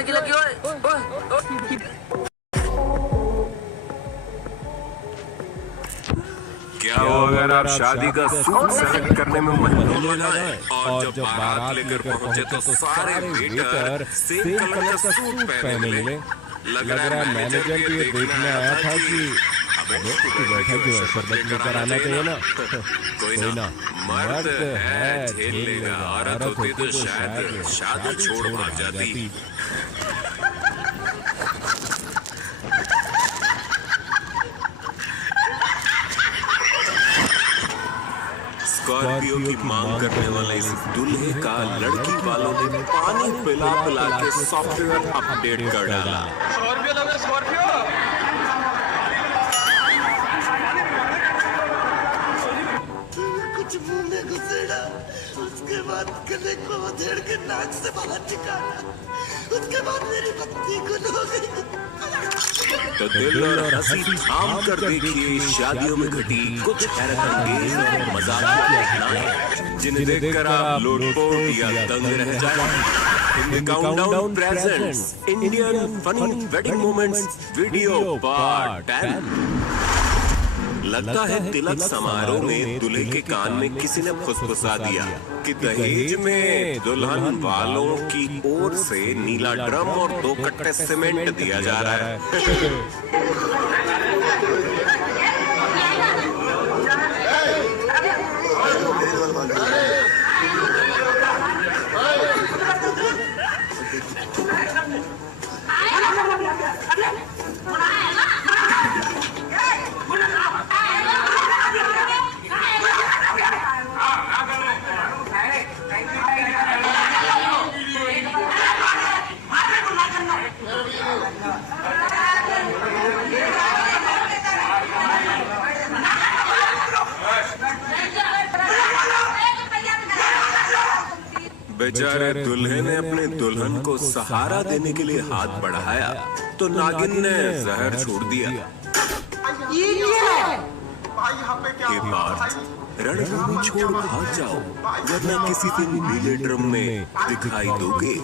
लड़की लगी ओए। क्या हो अगर आप शादी का सूट सेलेक्ट करने में महीनों लगाए और जब बारात लेकर पहुंचे तो सारे वेटर सेम कलर का सूट पहने मिले। लग रहा है मैनेजर भी ये देखने आया था कि अबे तू बैठा क्यों है, शरबत लेकर आना चाहिए ना। कोई ना, मर्द है झेल लेगा, औरत होती तो शायद शादी छोड़ भाग जाती। स्कॉर्पियो की मांग करने वाले इस दूल्हे का लड़की वालों ने पानी पिला पिला के सॉफ्टवेयर अपडेट कर डाला। स्कॉर्पियो लगे स्कॉर्पियो। कुछ मुंह में घुसेड़ा, उसके बाद गले को उधेड़ के नाक से बाहर निकाला, उसके बाद मेरी बत्ती गुल हो गई। तो दिल और हंसी थाम कर देखिए शादियों में घटी कुछ हैरत अंगेज और मजाकिया घटनाएं जिन्हें देखकर आप लोटपोट या दंग रह जाएं। Countdown presents Indian funny wedding moments video part 10। लगता है तिलक समारोह में दूल्हे के कान में किसी ने फुसफुसा दिया कि दहेज में दुल्हन वालों की ओर से नीला ड्रम और 2 कट्टे सीमेंट दिया जा रहा है। बेचारे दूल्हे ने अपने दुल्हन को सहारा देने के लिए हाथ बढ़ाया तो नागिन ने जहर छोड़ दिया। ये क्या है? रणभूमि छोड़ भाग जाओ वरना किसी दिन नीले ड्रम में दिखाई दोगे।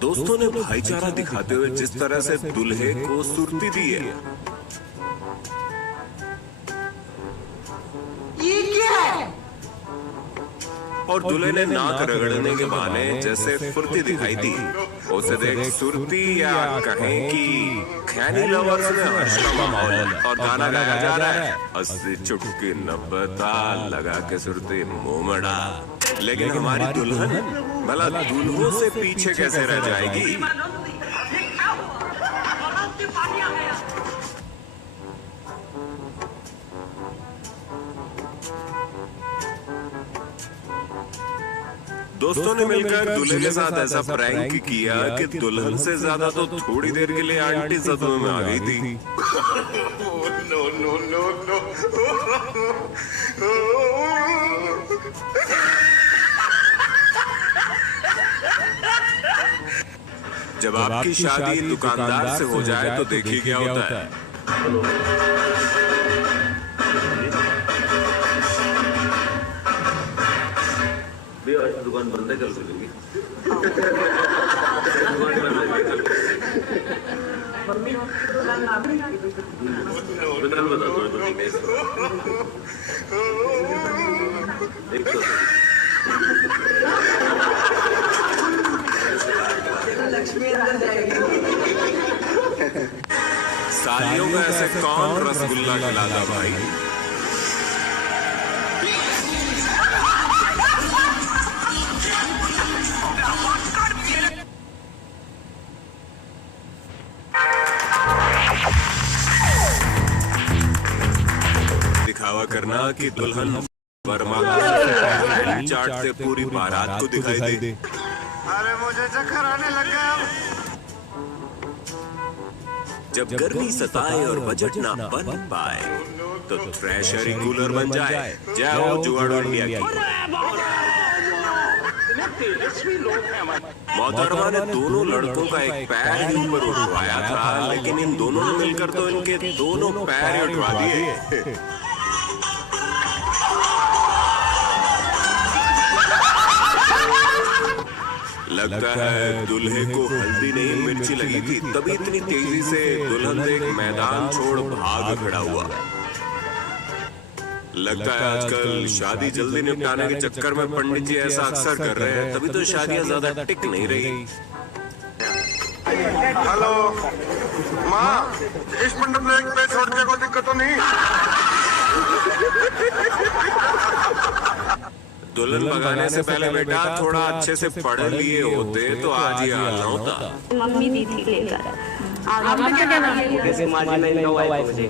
दोस्तों ने भाईचारा दिखाते हुए जिस तरह से दूल्हे को सुर्ती दी है। ये क्या है? और दूल्हे ने नाक रगड़ने के बहाने जैसे फुर्ती दिखाई दी। उसे देख सुरती या कहें कि खैनी लवर्स में हर्ष का माहौल है और गाना गाया जा रहा है। 80 चुटकी 90 ताल लगा के सुरती मुंह में डाल। लेकिन हमारी दुल्हन भला दूल्हों से पीछे कैसे रह जाएगी। दोस्तों ने मिलकर दूल्हे के साथ ऐसा प्रैंक किया कि दुल्हन से ज्यादा तो थोड़ी देर के लिए आंटी सदमे में आ गई थी। No no no no. जब आपकी शादी दुकानदार से हो जाए तो देखिए क्या होता है। दुकान बंद है कल से। सालियों में ऐसे कौन रसगुल्ला खिलाता भाई। दिखावा करना कि दुल्हन वर्मा चाटते पूरी बारात को दिखाई दे। अरे मुझे चक्कर आने लग गया। जब गर्मी सताए और बजट ना बन पाए तो थ्रेशर ही कूलर बन जाए। जय हो जुगाड़ू इंडिया की। मोहतरमा ने दोनों लड़कों का एक पैर ही ऊपर उठवाया था, लेकिन इन दोनों ने मिलकर तो इनके दोनों पैर ही उठवा दिए। लगता है दूल्हे को हल्दी नहीं मिर्ची लगी थी, तभी इतनी तेजी से दुल्हन देख मैदान छोड़ भाग खड़ा हुआ। लगता है आजकल शादी जल्दी निपटाने के चक्कर में पंडित जी ऐसा अक्सर कर रहे हैं, तभी तो शादियां ज्यादा टिक नहीं रही। हेलो माँ, इस मंडप में एक पे छोड़ के कोई दिक्कत तो नहीं? दुल्हन भगाने से पहले बेटा थोड़ा अच्छे से पढ़ लिए होते तो आज ही हाल ना होता। मम्मी दी थी लेकर। आपका क्या नाम है? जैसे माजी में नो वाइफ मुझे।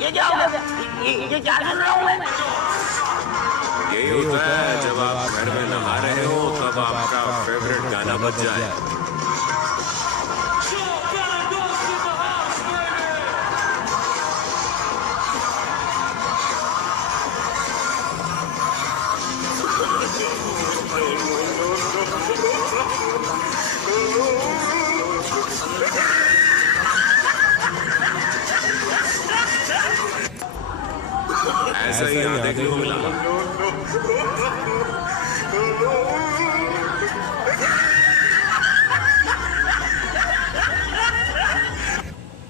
ये क्या हो गया? ये क्या कर रहा हूँ मैं? यही होता है जब आप घर में नहा रहे हो तब आपका फेवरेट गाना बज जाए। ऐसा ही यहाँ देखने को मिला।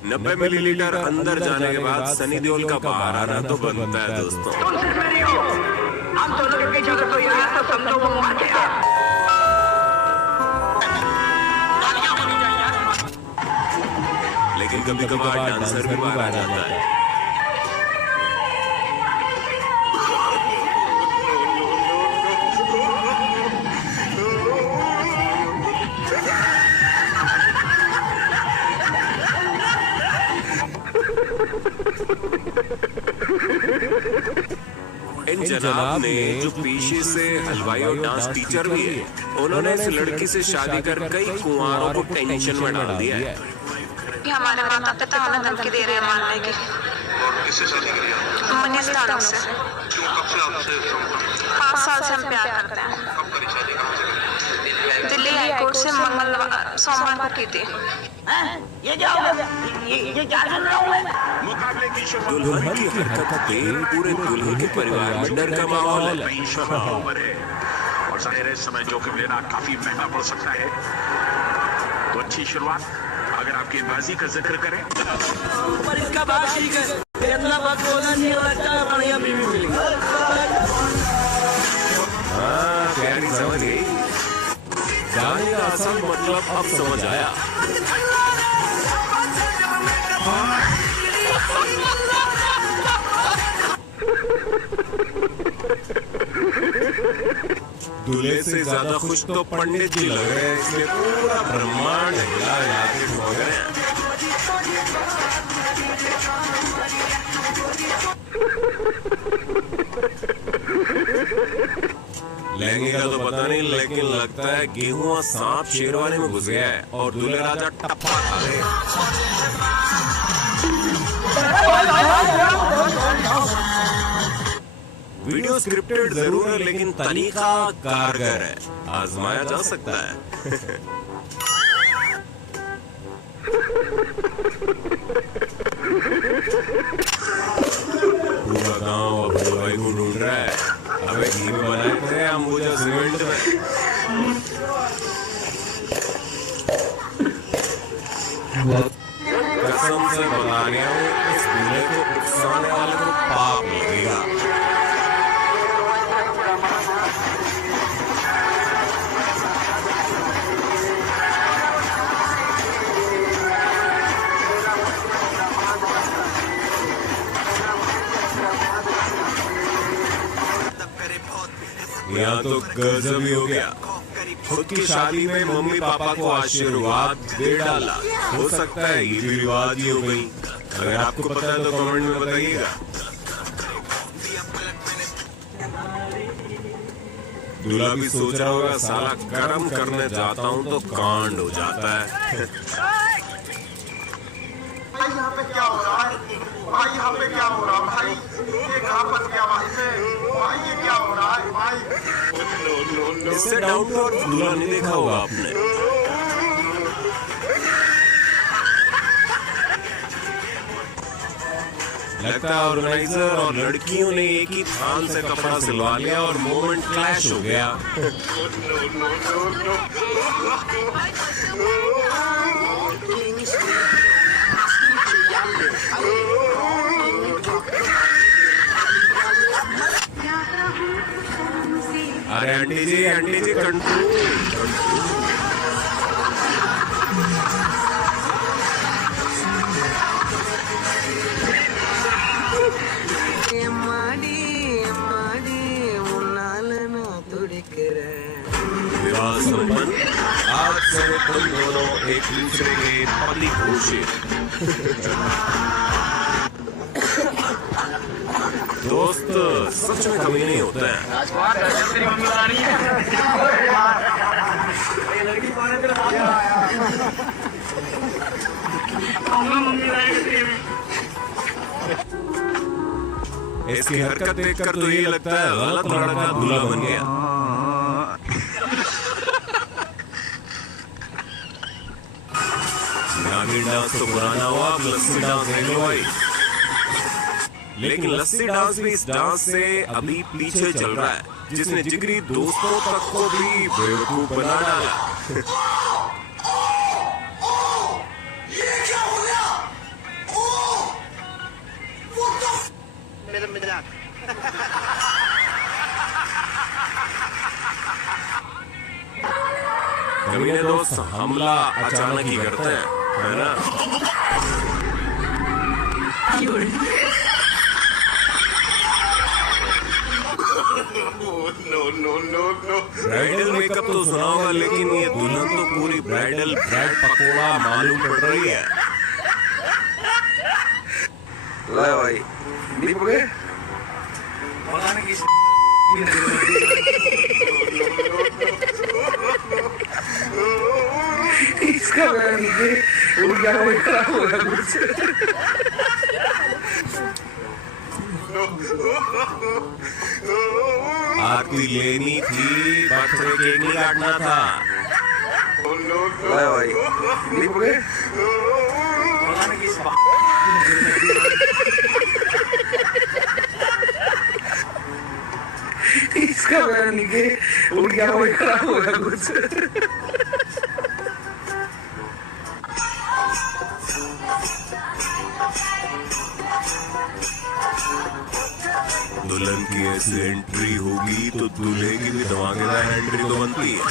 नब्बे मिलीलीटर अंदर जाने के बाद सनी देओल का बाहर आना तो बनता है दोस्तों। हम दोनों के पीछे अगर कोई आया तो समझो वो मर गया। लेकिन कभी कभार डांसर भी बाहर आ जाता है। इन जनाब ने जो पेशे से हलवाई और डांस टीचर भी है, उन्होंने इस लड़की से शादी कर कई कुंवारों को टेंशन में डाल दिया है। हमारे माता पिता हमें धमकी दे रहे हैं मारने की। किससे शादी करी आप? मनीष तारक से। क्यों, कब से आपसे 5 साल से हम प्यार करते हैं। कब करी शादी, कहाँ से करी? दिल्ली हाईकोर्ट से सोमवार को की थी। ये क्या हो गया? ये क्या कर रहा हूँ मैं? मुकाबले की दुल्हन की हरकत देख पूरे दुल्हे के परिवार में डर का माहौल है। उम्र है और जाहिर है समय जोखिम लेना काफी महंगा पड़ सकता है। तो अच्छी शुरुआत। अगर आपकी बाजी का जिक्र करें पर इसका बात ठीक है। इतना बात बोलना नहीं लगता है, बढ़िया बीवी मिली। हाँ, प्यारी समझ गई। गाने का असल मतलब अब समझ आया। दूल्हे से ज्यादा खुश तो पंडित जी लग रहे हैं, इसलिए पूरा ब्रह्मांड हिला हिला के सो गए हैं। लहंगे का तो पता नहीं, लेकिन लगता है गेहूं सांप शेरवानी में घुस गया है और दूल्हे राजा टप्पा खा गए। वीडियो स्क्रिप्टेड जरूर है, लेकिन तरीका कारगर है, आजमाया जा सकता है। पूरा गांव अब हलवाई को ढूंढ रहा है। हमें घी में बनाए थे अंबुजा सीमेंट में। कसम से बता गया हूँ, इस दूल्हे को उकसाने वाले को पाप लगेगा। यहाँ तो गजब ही हो गया। खुद की शादी में मम्मी पापा को आशीर्वाद दे डाला। हो सकता है ये भी रिवाज ही हो गई। अगर आपको पता है तो कमेंट में बताइएगा। दूल्हा भी सोच रहा होगा, साला कर्म करने जाता हूँ तो कांड हो जाता है। भाई यहाँ पे क्या हो रहा है? भाई यहाँ पे क्या हो रहा है? भाई ये कहाँ फंस गया भाई मैं? भाई ये क्या हो रहा है भाई? इससे डाउट और दूल्हा नहीं देखा होगा आपने। लगता है ऑर्गेनाइजर और लड़कियों ने एक ही थान से कपड़ा सिलवा लिया और मोमेंट क्लैश हो गया। अरे आंटी जी कंट्रोल। विवाह संबंध आज से तुम दोनों एक दूसरे के पति घोषित। दोस्त सच में कमी नहीं होता है। इसकी हरकत देखकर तो ये लगता है गलत लड़का दूल्हा बन गया। नागिन डांस तो पुराना हुआ, अब लस्सी डांस देख लो भाई। लेकिन लस्सी डांस भी इस डांस से अभी पीछे चल रहा है, जिसने जिगरी दोस्तों तक को भी बेवकूफ बना डाला। कमीने दोस्त हमला अचानक ही करते हैं, है ना? ब्राइडल मेकअप तो सुना होगा, लेकिन ये दुल्हन तो पूरी ब्राइडल ब्रेड पकोड़ा मालूम पड़ रही है। ला भाई दीप गए इसका उनका खराब होगा कुछ। आरती लेनी थी, बर्थडे केक नहीं काटना था। ला भाई दीप गए इसका उनका खराब होगा कुछ। दुल्हन की ऐसी एंट्री होगी तो दूल्हे की भी धमाकेदार एंट्री तो बनती है।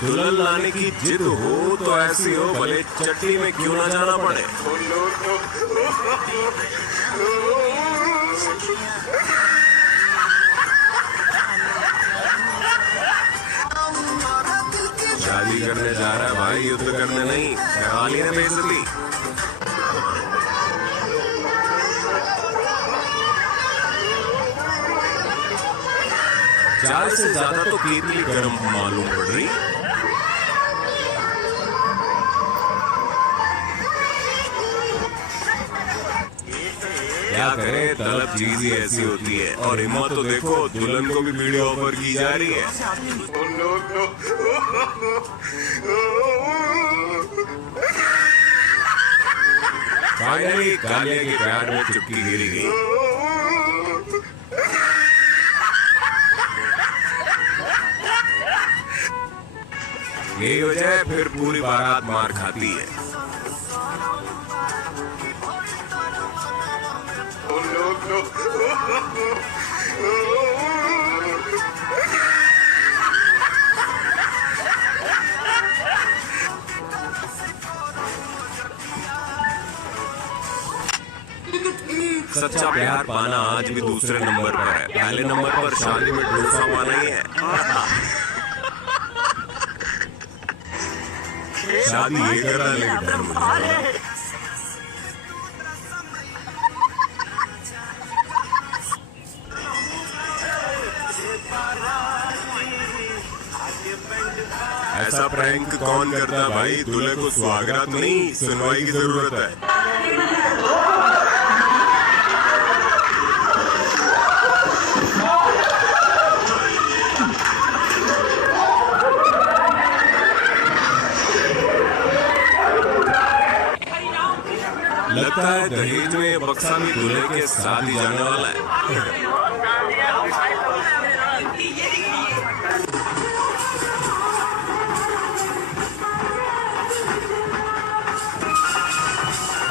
दुल्हन लाने की जिद हो तो ऐसी हो, भले चट्टी में क्यों ना जाना पड़े। शादी करने जा रहा है भाई, युद्ध करने नहीं। करा लिया बेइज्जती। चाय से ज्यादा तो केतली गर्म मालूम पड़ रही। क्या करे, तलब चीज ही ऐसी होती है। और हिम्मत तो देखो, दुल्हन को भी वीडियो ऑफर की जा रही है। फाइनली कालिया के प्यार में चुटकी गिरी गई। यही वजह है फिर पूरी बारात मार खाती है। सच्चा प्यार पाना आज भी दूसरे नंबर पर है। पहले नंबर पर शादी में डोसा पाना ही है। शादी ये कर रहा है। ऐसा प्रैंक कौन करता भाई? दूल्हे को स्वागत नहीं, सुनवाई की जरूरत है। लगता है दहेज में बक्सा भी दूल्हे के साथ ही जाने वाला है।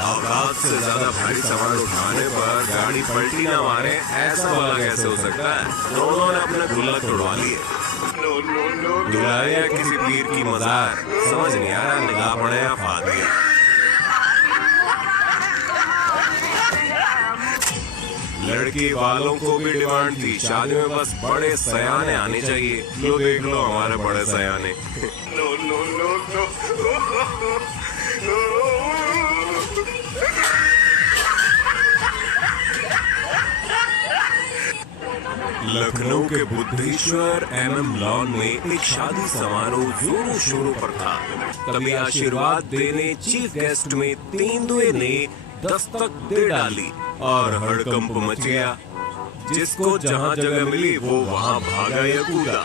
औकात से ज्यादा भारी सामान उठाने पर गाड़ी पलटी ना मारे, ऐसा वाला कैसे हो सकता है? दोनों ने अपने गुल्लक तोड़वा लिए। दूल्हा या किसी पीर की मजार, समझ नहीं आ रहा निगाह पड़े या फादी। लड़की वालों को भी डिमांड थी, शादी में बस बड़े सयाने आने चाहिए। लो देख लो हमारे बड़े सयाने। लखनऊ के बुद्धेश्वर MM लॉन में एक शादी समारोह जोरों शोरों पर था। तभी आशीर्वाद देने चीफ गेस्ट में तेंदुए ने दस्तक दे डाली और हड़कंप मच गया। जिसको जहां जगह मिली वो वहां भागा या कूदा।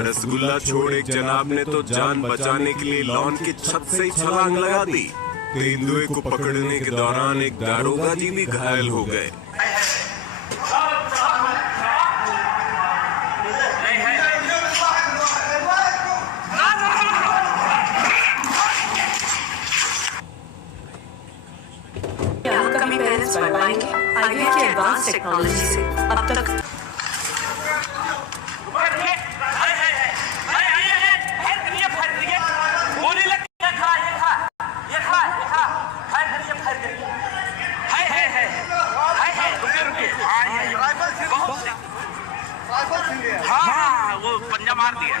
रसगुल्ला छोड़ एक जनाब ने तो जान बचाने के लिए लॉन की छत से ही छलांग लगा दी। तेंदुए को पकड़ने के दौरान एक दारोगा जी भी घायल हो गए। कभी पेरेंट्स बढ़ पाएंगे आगे की एडवांस टेक्नोलॉजी से। अब तक हाँ वो पंजा मार दिया।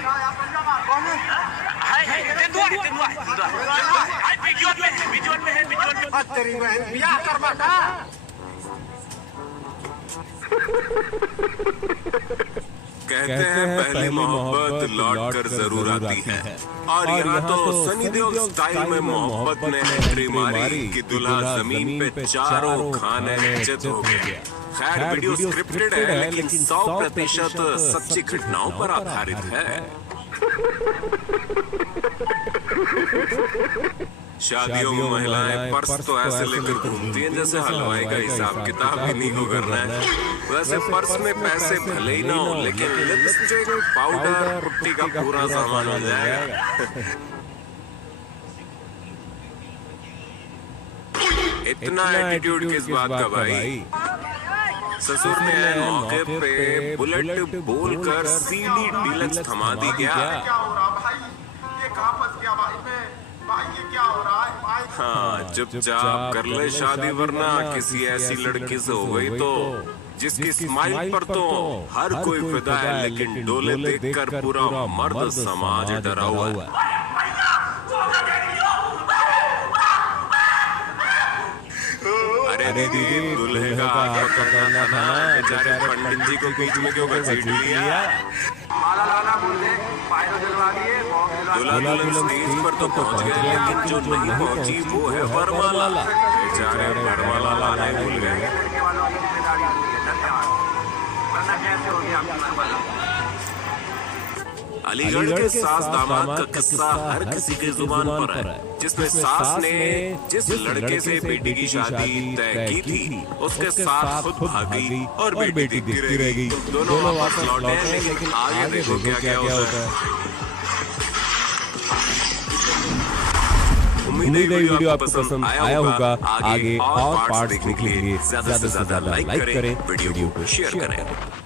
कहते हैं पहली मोहब्बत लौट कर जरूर आती है, और यहाँ तो सनी देओल स्टाइल में मोहब्बत ने एंट्री मारी कि दूल्हा जमीन पे चारों खाने में चित हो गया। खैर वीडियो स्क्रिप्टेड है लेकिन 100% सच्ची घटनाओं पर आधारित है। शादियों में महिलाएं पर्स तो ऐसे लेकर घूमती हैं जैसे हलवाई का हिसाब किताब ही नहीं हो करना है। वैसे पर्स में पैसे भले ही ना हो लेकिन लिपस्टिक, पाउडर, पुट्टी का पूरा सामान हो जाएगा। इतना एटीट्यूड किस बात का भाई? ससुर ने मौके पे बुलेट बोलकर CD डीलक्स थमा दी क्या? क्या हो रहा भाई? ये कहाँ फंस गया भाई मैं? भाई ये क्या हो रहा है भाई? हाँ चुपचाप कर ले शादी, वरना किसी ऐसी लड़की से हो गई तो जिसकी स्माइल पर तो हर कोई फिदा है, लेकिन डोले देखकर पूरा मर्द समाज डरा हुआ है। अरे दीदी दूल्हे का आगे करना था, बेचारे पंडित जी को बीच में क्यों घसीट लिया? दूल्हा दुल्हन स्टेज पर तो पहुंच गए लेकिन जो नहीं पहुंची वो है वरमाला। बेचारे वरमाला लाना ही भूल गए। अलीगढ़ के सास दामाद का किस्सा हर किसी की जुबान पर है, जिसमें सास ने जिस लड़के से बेटी की शादी तय की थी उसके साथ खुद भागी और बेटी दिखती रह गई। दोनों वापस लौटे लेकिन आगे देखो क्या क्या होता है। उम्मीद है वीडियो आपको पसंद आया होगा। आगे और पार्ट्स देखने के लिए ज्यादा से ज्यादा लाइक करें, वीडियो को शेयर करें।